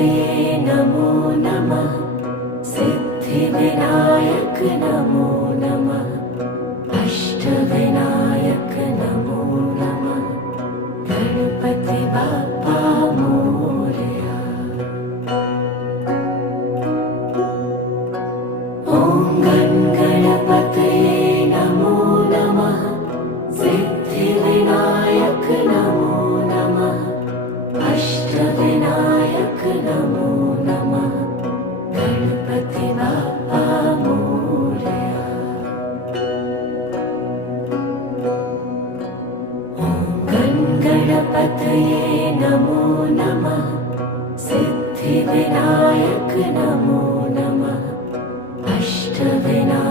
गणपतये नमो नमः। सिद्धिविनायक नमो नमः। अष्टविनायक नमो नमः। गणपति बाप्पा मोरया। ॐ गणपतये नमो नमः। सिद्धिविनायक नमो नमः। अष्टविनायक नमो नमः। गणपति बाप्पा मोरया। ॐ गणपतये नमो नमः। सिद्धिविनायक नमो नमः। अष्टविनायक